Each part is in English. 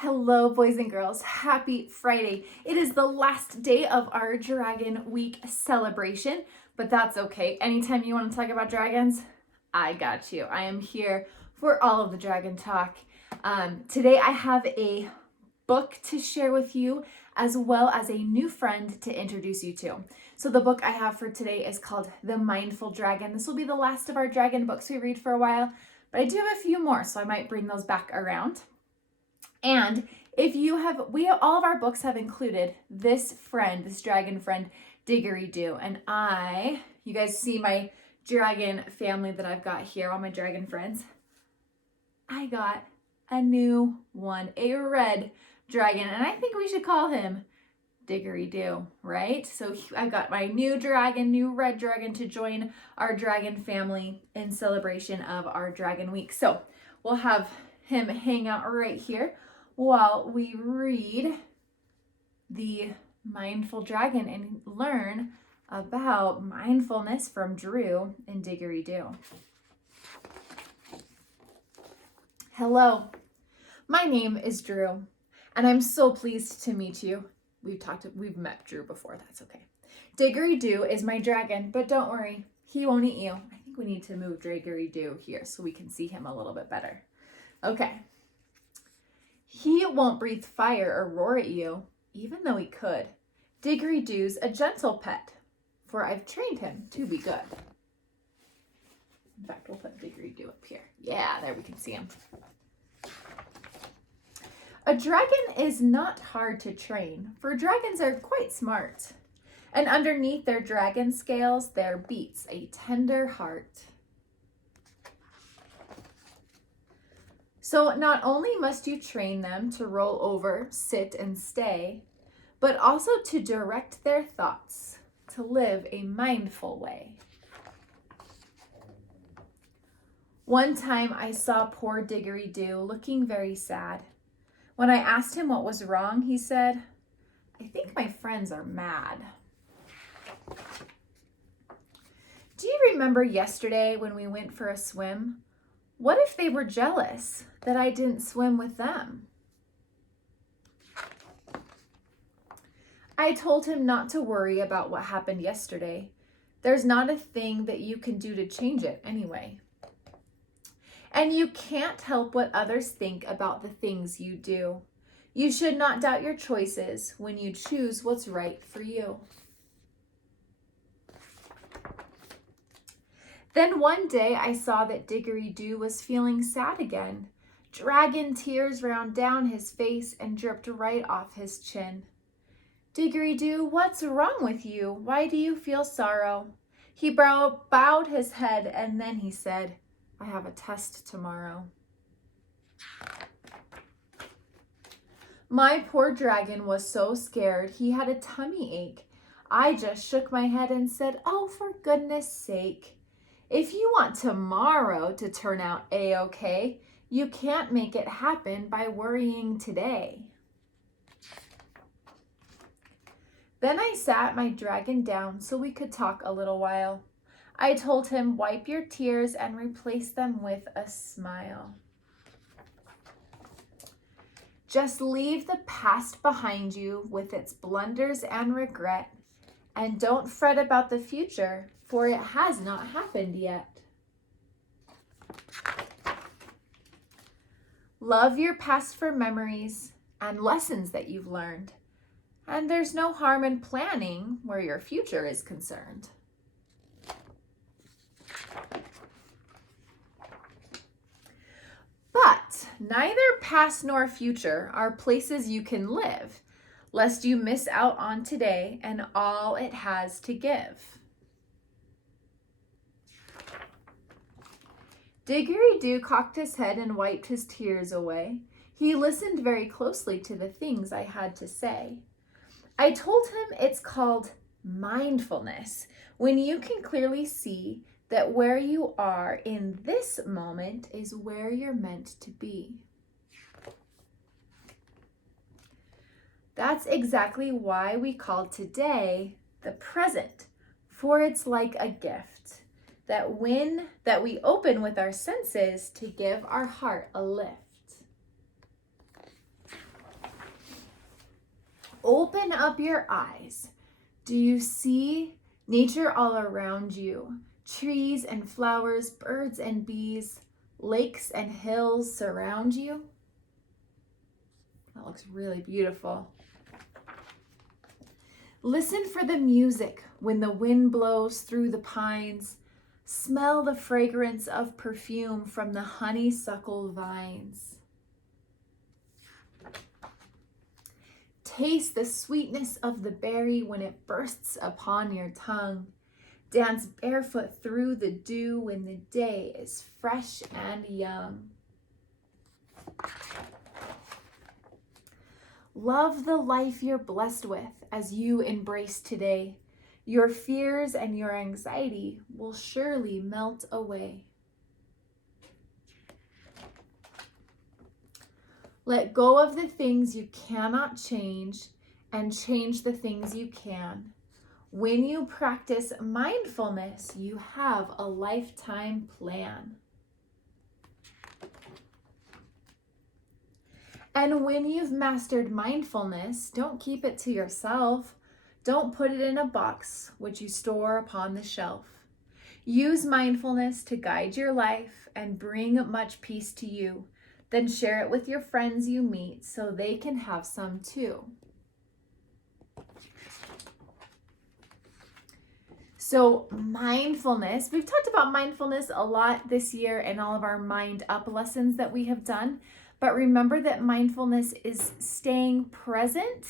Hello, boys and girls. Happy Friday. It is the last day of our Dragon Week celebration, but that's okay. Anytime you want to talk about dragons, I got you. I am here for all of the dragon talk. Today I have a book to share with you, as well as a new friend to introduce you to. So the book I have for today is called The Mindful Dragon. This will be the last of our dragon books we read for a while, but I do have a few more, so I might bring those back around. And if you have, all of our books have included this dragon friend, Diggory Doo. And you guys see my dragon family that I've got here, all my dragon friends. I got a new one, a red dragon, and I think we should call him Diggory Doo, right? So I've got my new red dragon to join our dragon family in celebration of our Dragon Week. So we'll have him hang out right here while we read The Mindful Dragon and learn about mindfulness from Drew and Diggory Doo. Hello, my name is Drew, and I'm so pleased to meet you. We've met Drew before, that's okay. Diggory Doo is my dragon, but don't worry, he won't eat you. I think we need to move Diggory Doo here so we can see him a little bit better. Okay. He won't breathe fire or roar at you, even though he could. Diggory Doo's a gentle pet, for I've trained him to be good. In fact, we'll put Diggory Doo up here. Yeah, there we can see him. A dragon is not hard to train, for dragons are quite smart. And underneath their dragon scales, there beats a tender heart. So not only must you train them to roll over, sit, and stay, but also to direct their thoughts, to live a mindful way. One time I saw poor Diggory Doo looking very sad. When I asked him what was wrong, he said, "I think my friends are mad." Do you remember yesterday when we went for a swim? What if they were jealous that I didn't swim with them? I told him not to worry about what happened yesterday. There's not a thing that you can do to change it anyway. And you can't help what others think about the things you do. You should not doubt your choices when you choose what's right for you. Then one day I saw that Diggory Doo was feeling sad again. Dragon tears ran down his face and dripped right off his chin. "Diggory Doo, what's wrong with you? Why do you feel sorrow?" He bowed his head and then he said, "I have a test tomorrow." My poor dragon was so scared he had a tummy ache. I just shook my head and said, "Oh, for goodness sake. If you want tomorrow to turn out A-okay, you can't make it happen by worrying today." Then I sat my dragon down so we could talk a little while. I told him, "Wipe your tears and replace them with a smile. Just leave the past behind you with its blunders and regret, and don't fret about the future, for it has not happened yet. Love your past for memories and lessons that you've learned, and there's no harm in planning where your future is concerned." But neither past nor future are places you can live, lest you miss out on today and all it has to give. Diggory Doo cocked his head and wiped his tears away. He listened very closely to the things I had to say. I told him it's called mindfulness, when you can clearly see that where you are in this moment is where you're meant to be. That's exactly why we call today the present, for it's like a gift that we open with our senses to give our heart a lift. open up your eyes. Do you see nature all around you? Trees and flowers, birds and bees, lakes and hills surround you? That looks really beautiful. Listen for the music when the wind blows through the pines. Smell the fragrance of perfume from the honeysuckle vines. Taste the sweetness of the berry when it bursts upon your tongue. Dance barefoot through the dew when the day is fresh and young. Love the life you're blessed with as you embrace today. Your fears and your anxiety will surely melt away. Let go of the things you cannot change and change the things you can. When you practice mindfulness, you have a lifetime plan. And when you've mastered mindfulness, don't keep it to yourself. Don't put it in a box which you store upon the shelf. Use mindfulness to guide your life and bring much peace to you. Then share it with your friends you meet so they can have some too. So mindfulness, we've talked about mindfulness a lot this year in all of our Mind Up lessons that we have done. But remember that mindfulness is staying present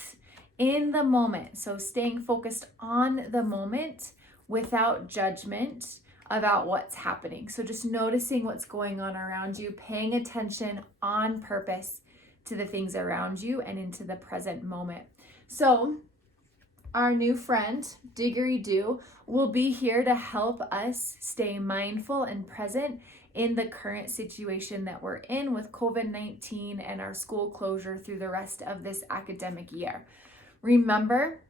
in the moment. So staying focused on the moment without judgment about what's happening. So just noticing what's going on around you, paying attention on purpose to the things around you and into the present moment. So our new friend, Diggory Doo, will be here to help us stay mindful and present in the current situation that we're in with COVID-19 and our school closure through the rest of this academic year. Remember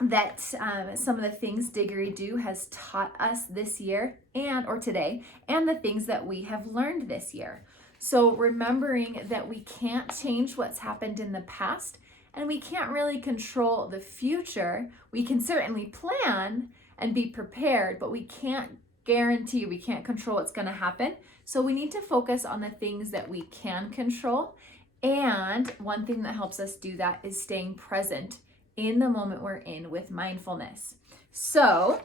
that some of the things Diggory Doo has taught us this year or today, and the things that we have learned this year. So remembering that we can't change what's happened in the past, and we can't really control the future. We can certainly plan and be prepared, but we can't guarantee, we can't control what's going to happen. So we need to focus on the things that we can control. And one thing that helps us do that is staying present in the moment we're in with mindfulness. So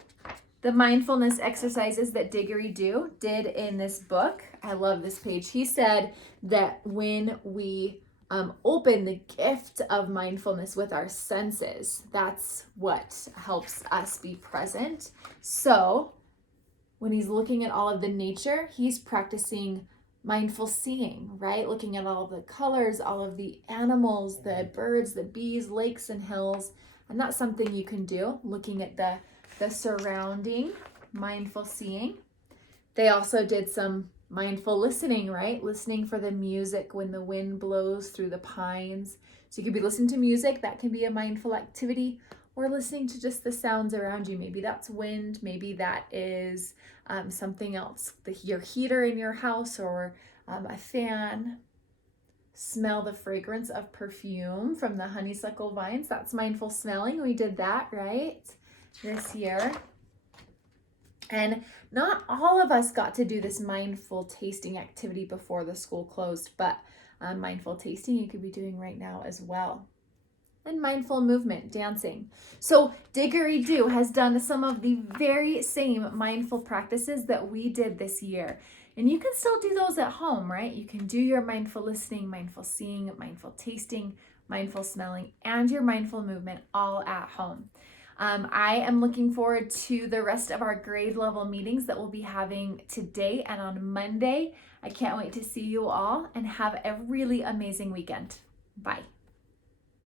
the mindfulness exercises that Diggory Doo did in this book, I love this page. He said that when we open the gift of mindfulness with our senses, that's what helps us be present. So when he's looking at all of the nature, he's practicing mindful seeing, right? Looking at all of the colors, all of the animals, the birds, the bees, lakes, and hills. And that's something you can do, looking at the surrounding, mindful seeing. They also did some mindful listening, right? Listening for the music when the wind blows through the pines. So you could be listening to music, that can be a mindful activity, or listening to just the sounds around you. Maybe that's wind, maybe that is something else, your heater in your house or a fan. Smell the fragrance of perfume from the honeysuckle vines. That's mindful smelling. We did that, right? This year. And not all of us got to do this mindful tasting activity before the school closed, but mindful tasting you could be doing right now as well. And mindful movement, dancing. So Diggory Doo has done some of the very same mindful practices that we did this year. And you can still do those at home, right? You can do your mindful listening, mindful seeing, mindful tasting, mindful smelling, and your mindful movement all at home. I am looking forward to the rest of our grade level meetings that we'll be having today and on Monday. I can't wait to see you all and have a really amazing weekend. Bye.